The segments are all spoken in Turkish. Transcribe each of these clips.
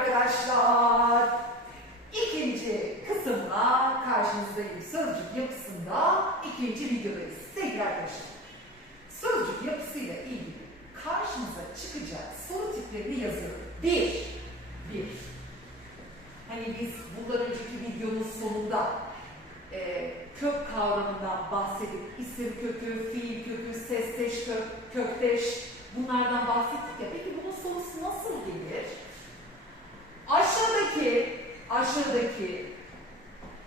arkadaşlar. İkinci kısımla karşınızdayım. Sözcük yapısında ikinci videodayız. Sevgili arkadaşlar. Sözcük yapısıyla ilgili karşınıza çıkacak soru tiplerini yazıyorum. Bir. Bir. Hani biz bundan önceki videonun sonunda e, kök kavramından bahsedip isim kökü, fiil kökü, sesteş kök, kökteş bunlardan bahsettik ya. Peki bunun sorusu nasıl gelir? Aşağıdaki, aşağıdaki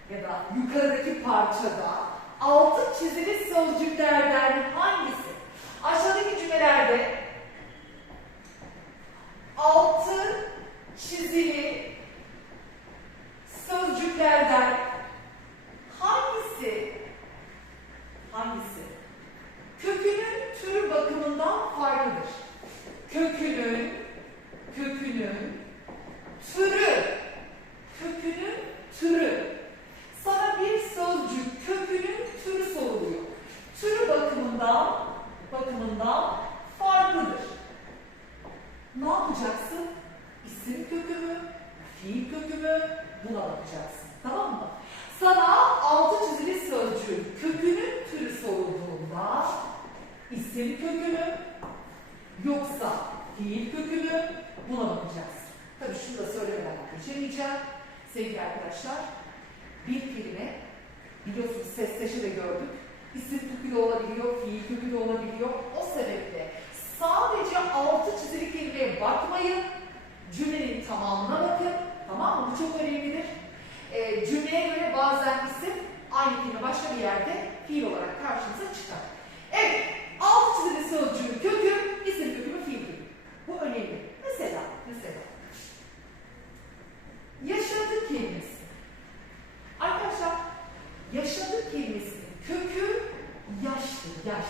ya da yukarıdaki parçada altı çizili sözcüklerden hangisi? Aşağıdaki cümlelerde altı çizili sözcüklerden hangisi hangisi kökünün tür bakımından farklıdır? Kökünün kökünün türü kökünün türü sana bir sözcük kökünün türü soruluyor. Türü bakımından bakımından farklıdır. Ne yapacaksın? İsim kökü mü? Fiil kökü mü? Buna bakacaksın. Tamam mı? Sana altı çizili sözcüğün kökünün türü sorulduğunda isim kökü mü? Yoksa fiil kökü mü? Buna bakacaksın. Tabii şunu da söylemeden geçemeyeceğim. Sevgili arkadaşlar, bir kelime biliyorsunuz sesleşe de gördük. İsim kökü olabiliyor, fiil kökü de olabiliyor. O sebeple sadece altı çizili kelimeye bakmayın. Cümlenin tamamına bakın. Tamam mı? Bu çok önemlidir. Ee, cümleye göre bazen isim aynı kelime başka bir yerde fiil olarak karşınıza çıkar. Evet, altı çizili sözcüğün kökü mü fiil kökü mü? Bu önemli. Mesela, mesela yaşadı kelimesi. Arkadaşlar, yaşadı kelimesinin kökü yaştır, yaş.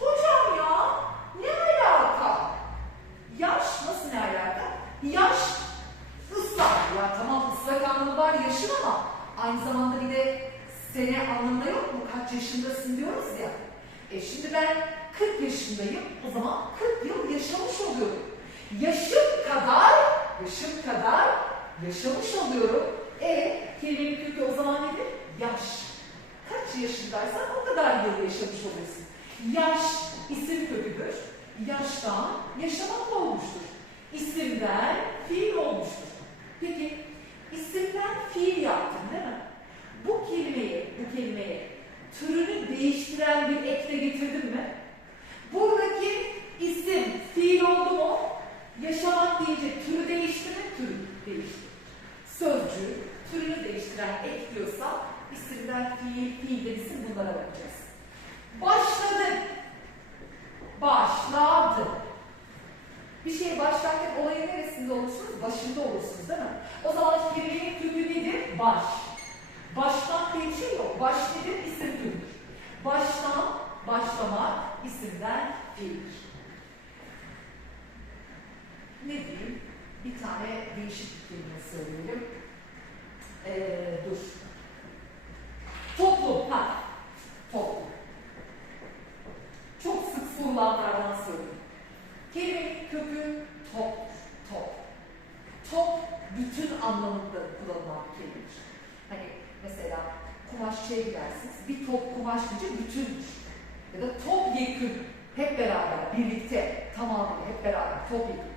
Hocam ya, ne alaka? Yaş nasıl ne alaka? Yaş ıslak. Ya tamam ıslak anlamı var yaşın ama aynı zamanda bir de sene anlamında yok mu? Kaç yaşındasın diyoruz ya. E şimdi ben 40 yaşındayım. O zaman 40 yıl yaşamış oluyorum. Yaşım kadar, yaşım kadar yaşamış oluyorum. E kelimenin kökü o zaman nedir? Yaş. Kaç yaşındaysan o kadar yıl yaşamış oluyorsun. Yaş isim köküdür. Yaştan yaşamak olmuştur. İsimden fiil olmuştur. Peki isimden fiil yaptın değil mi? Bu kelimeyi, bu kelimeye türünü değiştiren bir ekle getirdin mi? Buradaki isim fiil oldu mu? Yaşamak deyince türü değişti mi? Türü değişti. Sözcüğü türünü değiştiren ek diyorsa isimden fiil, fiilden isim bunlara bakacağız. Başladı. Başladı. Bir şey başlarken olayın neresinde olursunuz? Başında olursunuz değil mi? O zaman kelimenin kökü nedir? Baş. Baştan diye bir şey yok. Baş nedir? İsim köküdür. Baştan, başlamak isimden fiildir. Ne diyeyim? Bir tane değişik bir kelime söyleyelim. Ee, dur. Toplum. Ha. Toplum. Çok sık sorulanlardan söyleyeyim. Kelimenin kökü toptur. Top. Top bütün anlamında kullanılan bir kelimedir. Hani mesela kumaşçıya gidersiniz. Bir top kumaş deyince bütündür. Ya da top yekün. Hep beraber, birlikte, tamamıyla hep beraber top yekün.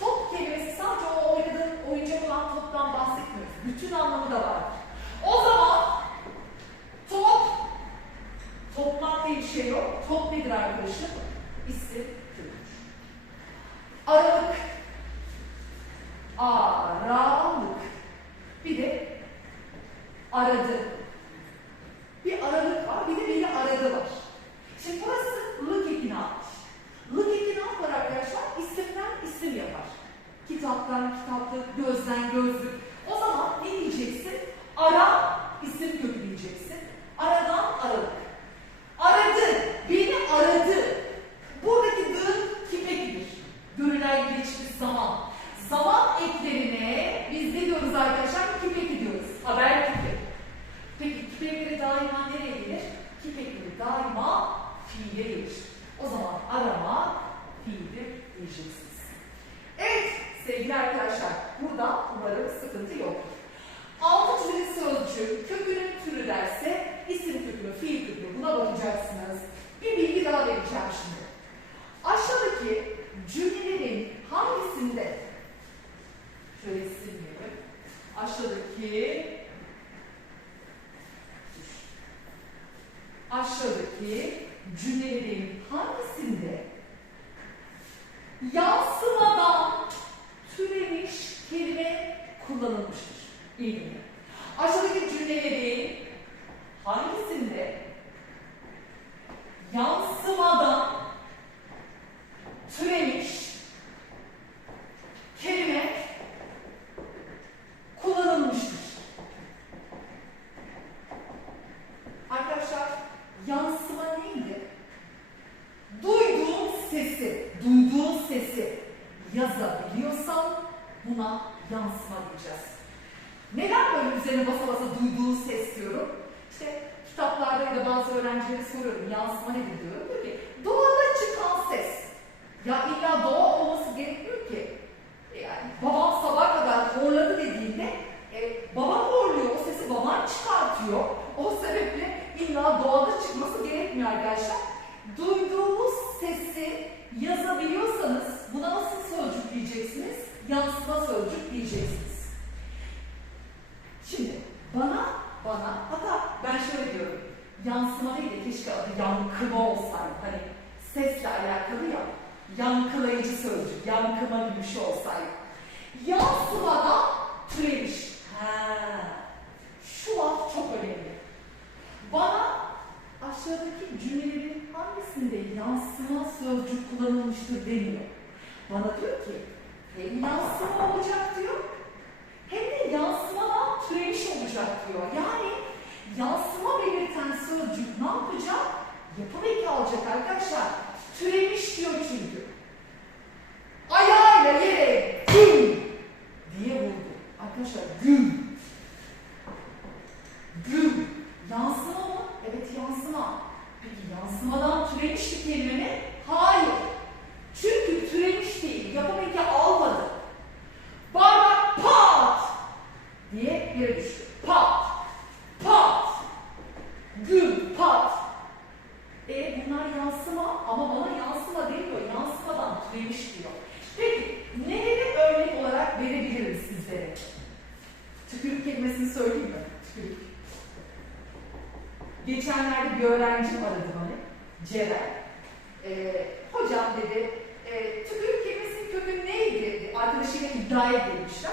Top kelimesi sadece o oynadığın oyuncak olan toptan bahsetmiyoruz. Bütün anlamı da var. O zaman top, toplam diye bir şey yok. Top nedir arkadaşım? İsim köküdür. Aralık. Aralık. Bir de aradı. Bir aralık var, bir de beni aradı var. Şimdi burası lık ekini almış. Lık ekini var arkadaşlar? İsimden isim yapar. Kitaptan kitaplık, gözden gözlük. O zaman ne diyeceksin? Ara isim kökü diyeceksin. Aradan aralık. Aradı, beni aradı. Buradaki dı kipekidir. Görülen geçmiş zaman. Zaman eklerine biz ne diyoruz arkadaşlar? Kipeki diyoruz. Haber kipi. Peki kipekleri daima nereye gelir? Kipekleri daima fiile gelir. O zaman arama fiildir diyeceksiniz. Evet sevgili arkadaşlar Burada umarım sıkıntı yoktur. Altı çizili sözcüğün kökünün türü derse isim kökünü, fiil kökünü buna bakacaksınız. Bir bilgi daha vereceğim şimdi. Aşağıdaki cümlelerin hangisinde şöyle silmeyelim. Aşağıdaki aşağıdaki cümlelerin hangisinde yansımadan türemiş kelime kullanılmıştır? İyi dinle. Aşağıdaki cümlelerin hangisinde yansımadan türemiş kelime kullanılmıştır? Arkadaşlar yansıma neydi? Duyduğun sesi, duyduğun sesi yazabiliyorsan buna yansıma diyeceğiz. Neden böyle üzerine basa basa duyduğun ses diyorum? İşte kitaplarda ya da bazı öğrencilere soruyorum yansıma nedir diyorum. Diyor ki doğada çıkan ses. Ya illa doğa olması gerekmiyor ki. E Yani babam sabah kadar horladı dediğinde e, baban horluyor, o sesi baban çıkartıyor. O sebeple illa doğada çıkması gerekmiyor arkadaşlar. Duyduğunuz sesi yazabiliyorsanız buna nasıl sözcük diyeceksiniz? Yansıma sözcük diyeceksiniz. Şimdi bana, bana, hatta ben şöyle diyorum. Yansıma değil de keşke adı yankıma olsaydı. Hani sesle alakalı ya. Yankılayıcı sözcük, yankıma gibi bir şey olsaydı. Yansımadan türemiş. Ha. Şu laf çok önemli. Bana aşağıdaki cümlelerin hangisinde yansıma sözcük kullanılmıştır demiyor. Bana diyor ki hem yansıma olacak diyor hem de yansımadan türemiş olacak diyor. Yani yansıma belirten sözcük ne yapacak? Yapım eki alacak arkadaşlar. Türemiş diyor çünkü. Ayağıyla yere güm diye vurdu. Arkadaşlar güm. Güm. Yansıma mı? Evet yansıma. Peki yansımadan türemiş bir kelime? Hayır. Çünkü türemiş değil. Yapım eki almadı. Bardak pat diye yere düştü. Pat. Pat. Güm. Pat. E bunlar yansıma ama bana yansıma demiyor. Yansımadan türemiş diyor. Peki neleri örnek olarak verebilirim sizlere? Tükürük kelimesini söyleyeyim mi? Tükürük. Geçenlerde bir öğrencim aradı bana. Ceren. Ee, hocam dedi, e, tükürük kelimesinin kökü neydi? dedi. Arkadaşıyla iddiaya girmişler.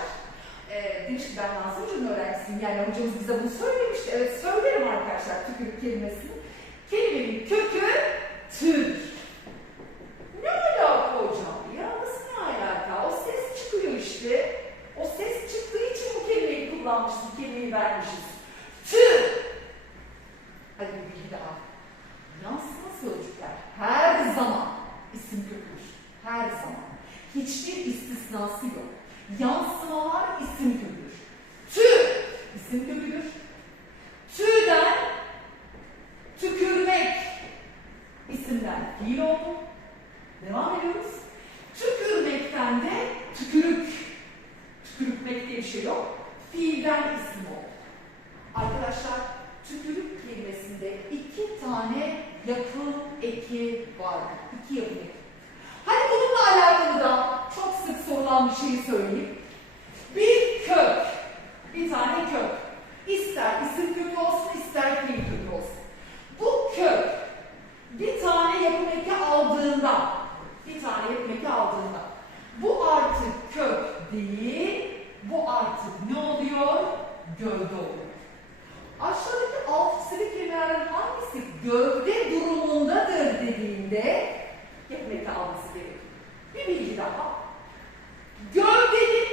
Ee, demiş ki ben Nazım Öğrencisiyim. Yani hocamız bize bunu söylemişti. Evet söylerim arkadaşlar tükürük kelimesini. Kelimenin kökü tür. Ne alaka hocam? Ya nasıl ne alaka? O ses çıkıyor işte. O ses çıktığı için bu kelimeyi kullanmışız, bu kelimeyi vermişiz. Tür. Hadi bir bilgi daha. Yansıma sözcükler her zaman isim köküdür. Her zaman. Hiçbir istisnası yok. Yansımalar isim köküdür. Tü isim köküdür. Tüden tükürmek isimden fiil oldu. Devam ediyoruz. Tükürmekten de tükürük. Tükürükmek diye bir şey yok. Fiilden isim oldu. Arkadaşlar tükürük kelimesinde iki tane yapım eki vardır. İki yapım eki. Hadi bununla alakalı da çok sık sorulan bir şeyi söyleyeyim. Bir kök, bir tane kök. İster isim kökü olsun, ister fiil kökü olsun. Bu kök bir tane yapım eki aldığında, bir tane yapım eki aldığında, bu artık kök değil, artık ne oluyor? Gövde oluyor. Aşağıdaki alt çizili kelimelerin hangisi gövde durumundadır dediğinde yapım eki alması gerekiyor. Bir bilgi daha. Gövdenin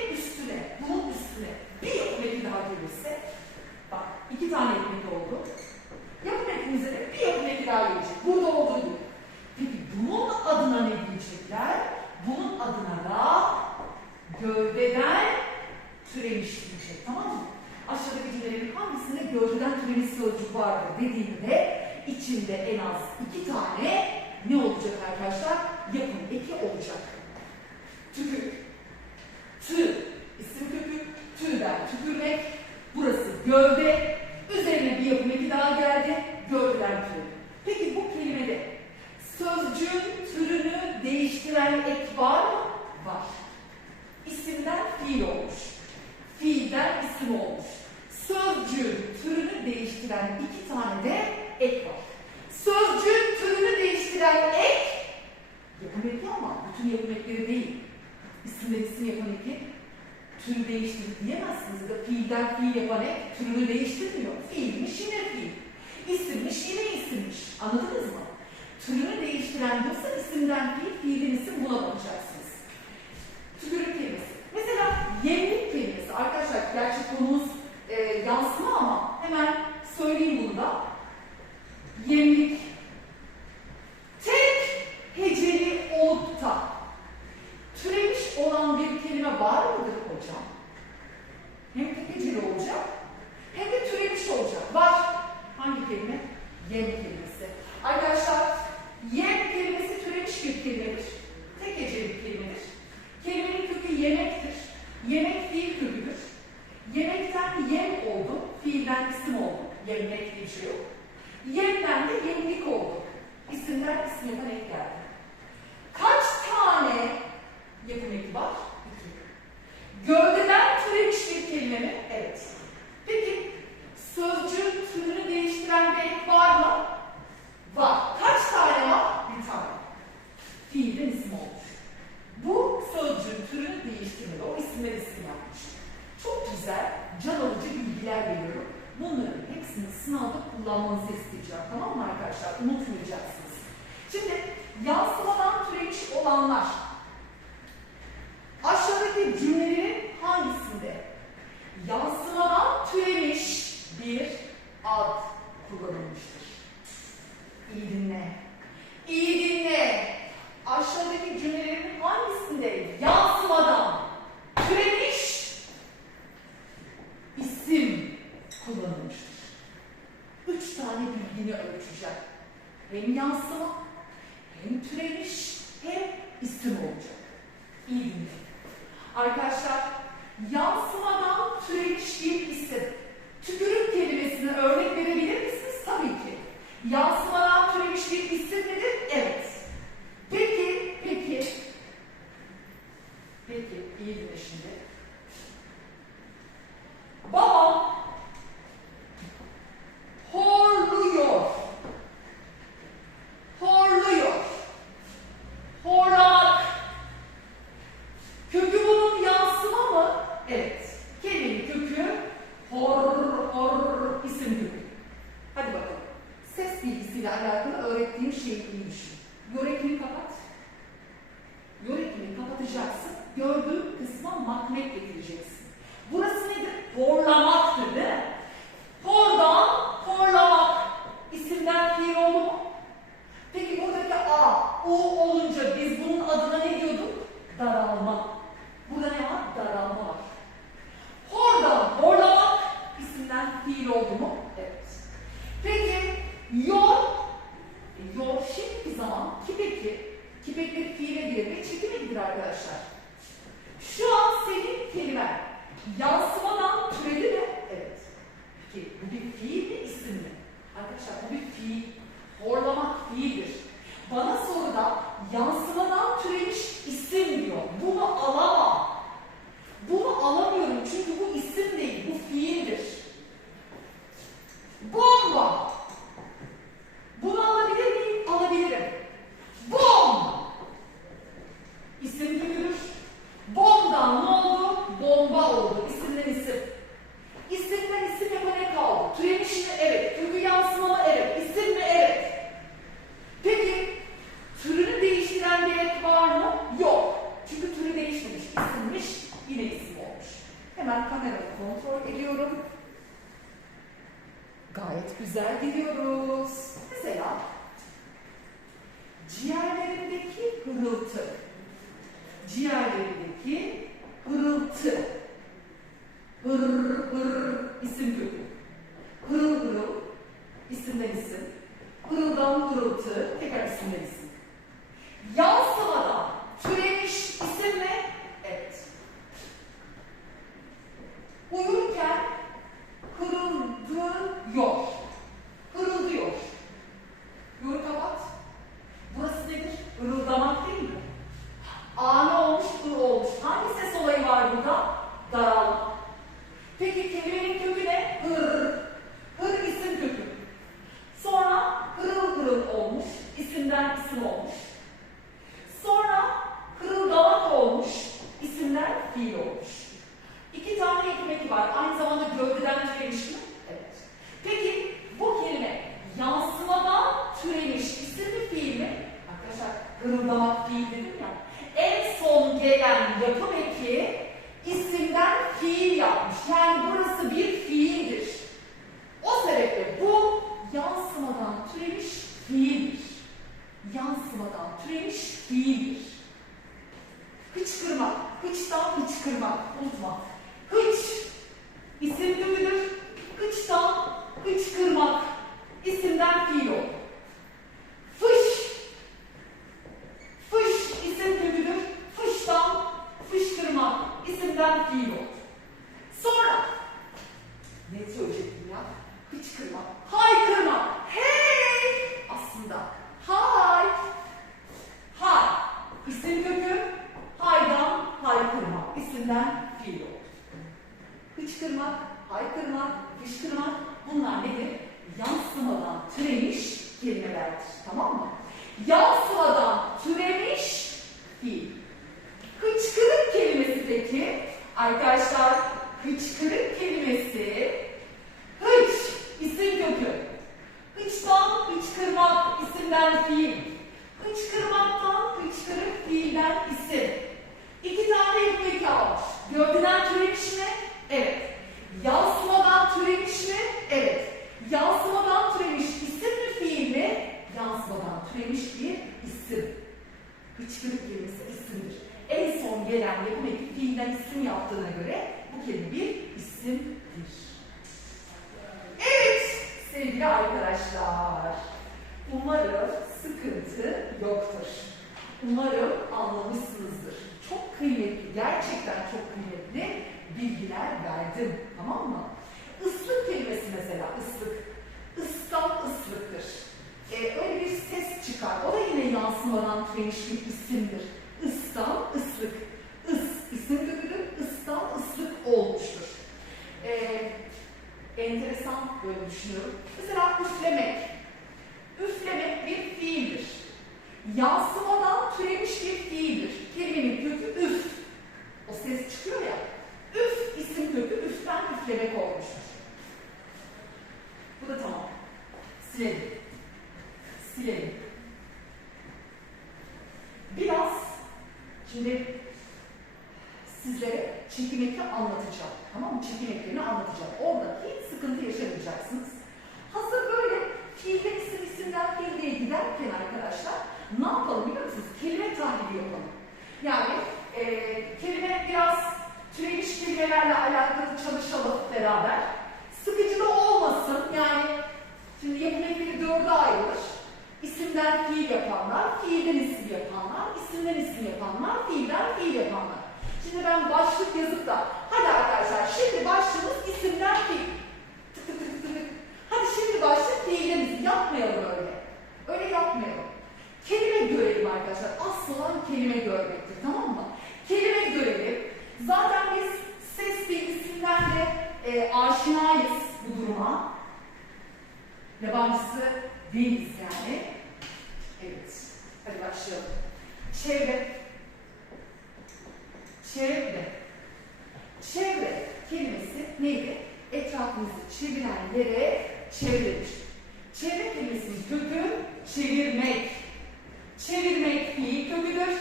unutmayacağım. Tamam mı arkadaşlar? Unutmayacağız. olacak. İyi dinle. Arkadaşlar yansımadan türemiş bir isim. Tükürük kelimesini örnek verebilir misiniz? Tabii ki. Yansıma yansımadan türemiş isim diyor. Bunu alamam. Bunu alamıyorum çünkü bu ciğerlerindeki hırıltı, ciğerlerindeki that small. Gracias. location is similar. aşinayız bu duruma. Yabancısı değiliz yani. Evet. Hadi başlayalım. Çevre. Çevre. Çevre kelimesi neydi? Etrafımızı çeviren yere çevrilir. Çevre kelimesinin kökü çevirmek. Çevirmek fiil köküdür.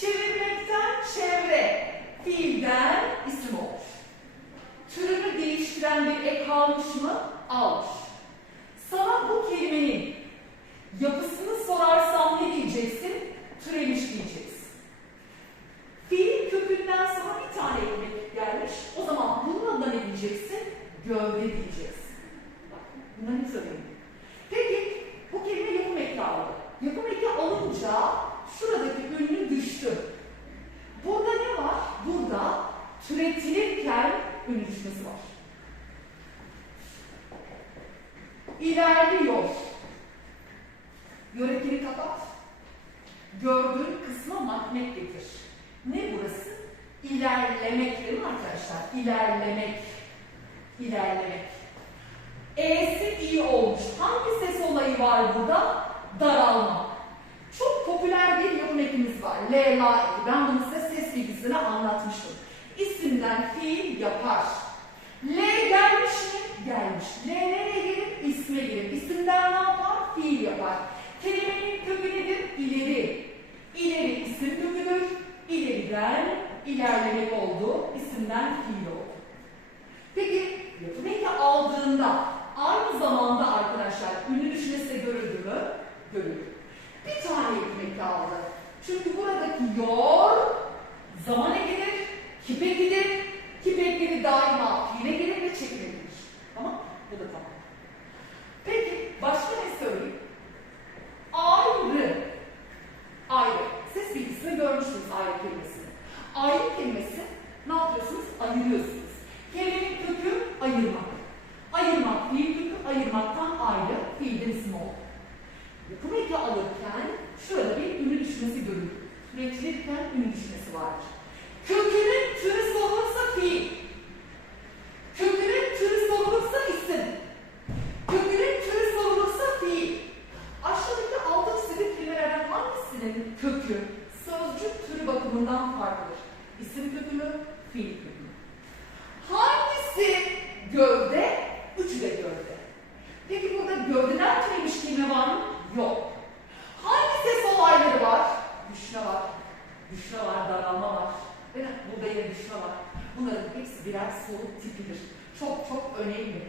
Çevirmekten çevre, fiilden isim olur türünü değiştiren bir ek almış mı? Almış. Sana bu kelimenin yapısını sorarsam ne diyeceksin? Türemiş diyeceksin. Fiil kökünden sana bir tane ekmek gelmiş. O zaman bununla da ne diyeceksin? Gövde diyeceksin. Bak, bunları hiç önemli. ilerlemek, ilerlemek. you biraz soluk tipidir. Çok çok önemli.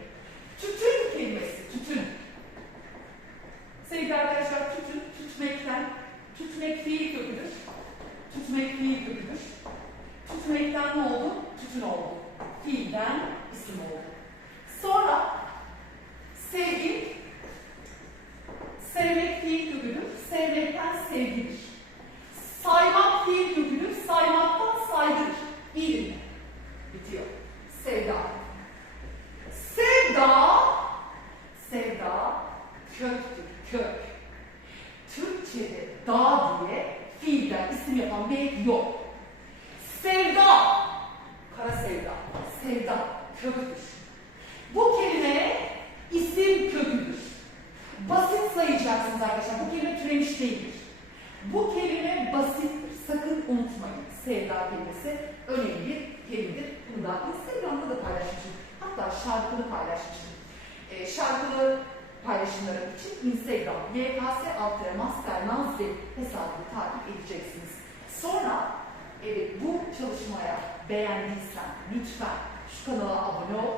beğendiysen lütfen şu kanala abone ol,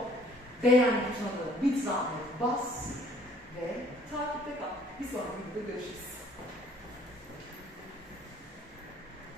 beğen butonuna bir zahmet bas ve takipte kal. Bir sonraki videoda görüşürüz.